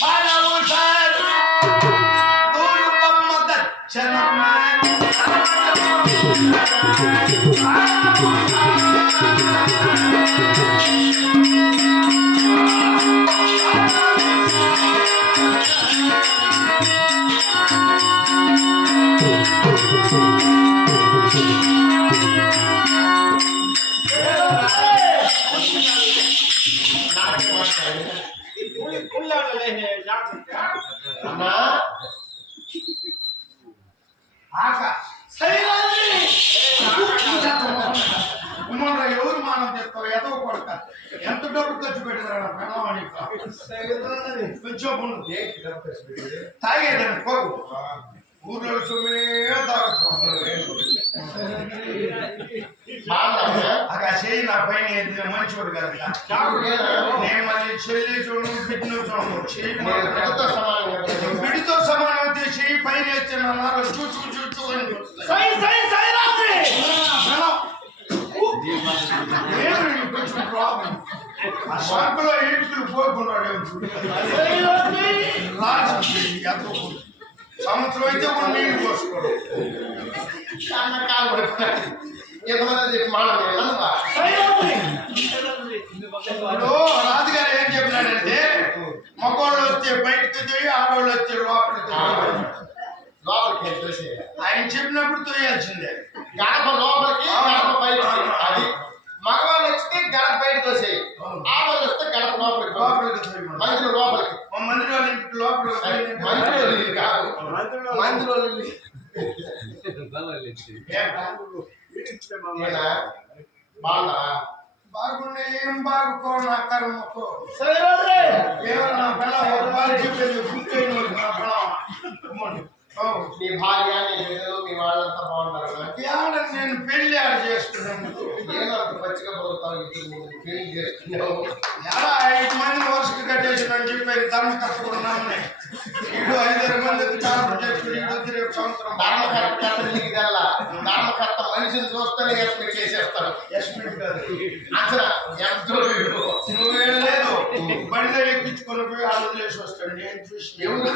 Bye now, ఎవరు మానం చెప్తావు ఎదవ కొడక ఎంత డబ్బు ఖర్చు పెట్టారా కొంచెం తాగేదండి పోగు ఊర్లో సొమ్మే అక్కడ చెయ్యి నా పైన మంచివాడు కదా నేను మళ్ళీ చెల్లి చూడను బిడ్డను చూడను బిడ్డతో సమానం అయితే చెయ్యి పైన ఎత్తే చూచు చూచు అని కొంచెం ప్రాబ్లం ఆ షాపులో ఇంటికి పోకున్నాడు సంవత్సరం అయితే మనం నీళ్ళు పోసుకోవడం ఇప్పుడు రాజుగారు ఏం చెప్పినాడంటే మగవాళ్ళు వచ్చే బయటకు తోయి ఆడవాళ్ళు వచ్చే లోపలికి ఆయన చెప్పినప్పుడు తోయాల్సిందే గడప లోపలికి గడప బయటకి అది మగవాళ్ళు వస్తే గడప బయట తోసేయి ఆడవాళ్ళు వస్తే గడప లోపలికి మందిరం లోపలికి మందిరాల ఇంటి లోపలికి బాగుండే ఏం బాగుకో నా కర్మకో ఏమన్నా పిల్ల ఒక బాగా చెప్పేది గుర్తు మీ భార్య మీ వాళ్ళంతా బాగుంటారు నేను పెళ్లి ఆడ చేసుకున్నాను ఏదంత పచ్చిగా పోతావు పెళ్లి చేసుకున్నావు 5 మంది వరుసకు కట్టేసానని చెప్పేది ధర్మకర్త కూడా నమ్మనే ఇడు 5 మంది కాపురం చేసుకుని ఇడు రేపు సంవత్సరం ధర్మకర్త మనిషిని చూస్తేనే ఎస్పెక్ట్ చేసేస్తాడు అంచనా ఎంతో నువ్వేం లేదు బండిలో ఎక్కించుకొని పోయి వాళ్ళు వదిలేసి వస్తాడు నేను చూసి ఎవరు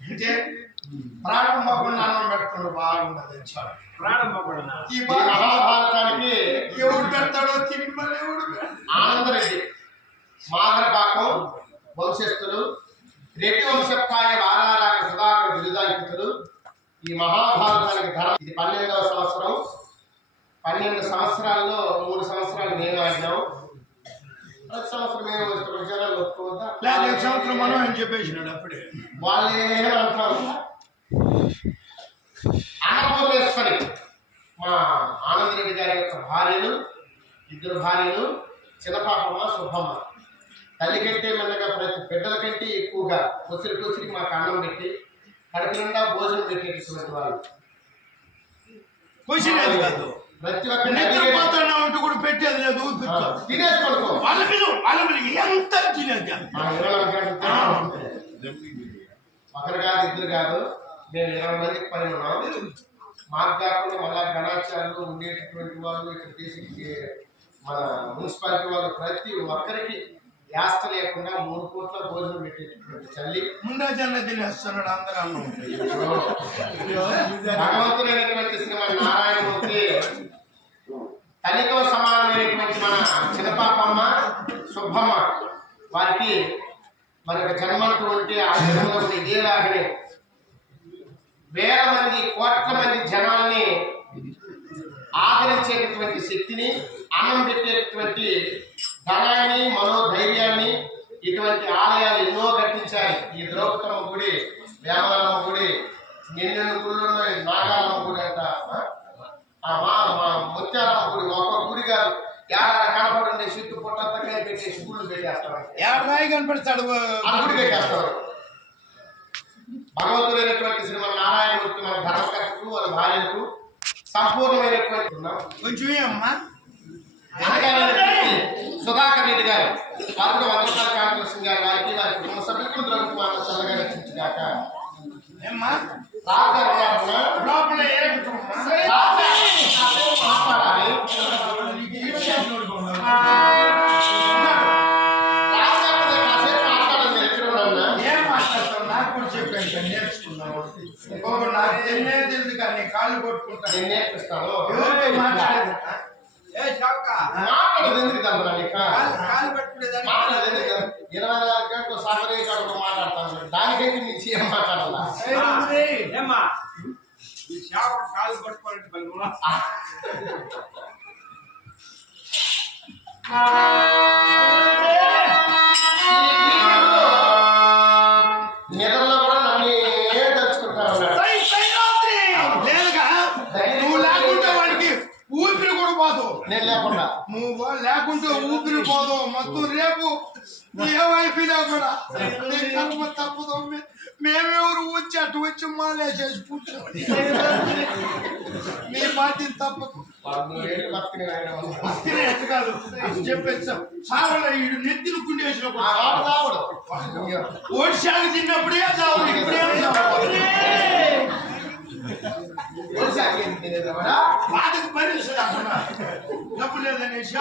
అంటే ప్రారంభకుండా అన్నం పెట్టుకుని బాగుండదు ఈ మహాభారతానికి ఎవడు పెడతాడో తిండి మరి ఎవడు ఆనందరెడ్డి మాదరపాకం వంశస్థులు రెడ్డి వంశప్రాయ వారారాక సుధాకర్ బిరుదాంకితులు ఈ మహాభారతానికి ధర్మ ఇది 12వ సంవత్సరం 12 సంవత్సరాల్లో 3 సంవత్సరాలు మేము ఆడినాం ప్రతి సంవత్సరం మేము విజయాలు ఒప్పుకోవద్దా సంవత్సరం మనం అని చెప్పేసినాడు అప్పుడే వాళ్ళు ఏమంటారు అన్నపూర్ణేశ్వరి మా ఆనందరెడ్డి గారి యొక్క భార్యలు 2 భార్యలు చిన్నపాపమ్మ సుబ్బమ్మ తల్లి కంటే మెల్లగా ప్రతి బిడ్డల కంటే ఎక్కువగా కుసిరికి మాకు అన్నం పెట్టి కడుపు నిండా భోజనం పెట్టేటటువంటి వాళ్ళు ప్రతి ఒక్క కూడా పెట్టేది లేదు తినేసి పడుకో ఎంత తినేది ఒకరు కాదు 2 కాదు మేము 20 మందికి పని ఉన్నాం మాకు కాకుండా మళ్ళా గణాచారులు ఉండేటటువంటి వాళ్ళు ఇక్కడ దేశకి మన మున్సిపాలిటీ వాళ్ళు ప్రతి ఒక్కరికి యాస్త లేకుండా 3 పూట్ల భోజనం పెట్టేటటువంటి తల్లి ముండా జన్న తినేస్తున్నాడు అందరూ భగవంతుడైనటువంటి శ్రీమన్ నారాయణమూర్తి తల్లితో సమానమైనటువంటి మన చిన్నపాపమ్మ సుబ్బమ్మ వారికి మనకు జన్మంటూ ఉంటే ఆ జన్మలో ఇదేలాగనే వేల మంది కోట్ల మంది జనాల్ని ఆదరించేటటువంటి శక్తిని అన్నం పెట్టేటటువంటి ధనాన్ని మనోధైర్యాన్ని ఇటువంటి ఆలయాలు ఎన్నో కట్టించాయి ఈ ద్రౌపదమ్మ గుడి వేమలమ్మ గుడి నిన్నెన్ను గుళ్ళు నాగాలమ్మ గుడి అంట ముత్యాలమ్మ గుడి ఒక గుడి కాదు కనపడండి చుట్టూ పుట్టంతా పెట్టేసి గుళ్ళు పెట్టేస్తారు కనపడతాడు ఆ గుడి పెట్టేస్తారు భగవంతుడైనటువంటి శ్రీమన్ నారాయణమూర్తి మన ధర్మకర్తకు వాళ్ళ భార్యలకు సంపూర్ణమైనటువంటి కొంచెం అమ్మా సుధాకర్ రెడ్డి గారు వారు కూడా 100 రూపాయల కాంగ్రెస్ గారు వారికి వారి కుటుంబ సభ్యులకు ద్రౌపది చల్లగా రక్షించుగాక నేర్చుకున్నావు నాకు ఎన్నే తెలుసు కానీ కాళ్ళు కొట్టుకుంటాను నేను నేర్పిస్తాను ఎవరితో మాట్లాడేది మాట్లాడదు ఎందుకు తమ్ముడా నీకు మాట్లాడదు ఎందుకు 24 గంటలు సగరే కడుపు మాట్లాడతాను దానికైతే నీ సీఎం మాట్లాడాలా కాలు పట్టుకోవాలంటే నిద్రలో కూడా నన్ను తలుచుకుంటాను లేదుగా నువ్వు లేకుంటే వాడికి ఊపిరి కూడా పోదు నేను లేకుండా నువ్వు లేకుంటే ఊపిరి పోదు మొత్తం రేపు ఏమైపోయినా కూడా కర్మ తప్పదు మేమెవరు వచ్చి అటు వచ్చి మాలేసేసి కూర్చోండి నీ బాధ్యత తప్పదు కాదు చెప్పేస్తాం చావల ఈడు నెత్తిని కుండేసిన ఓడిశాకు తిన్నప్పుడే చావు ఇప్పుడే బాధకు భరించడా డబ్బు లేదనేసి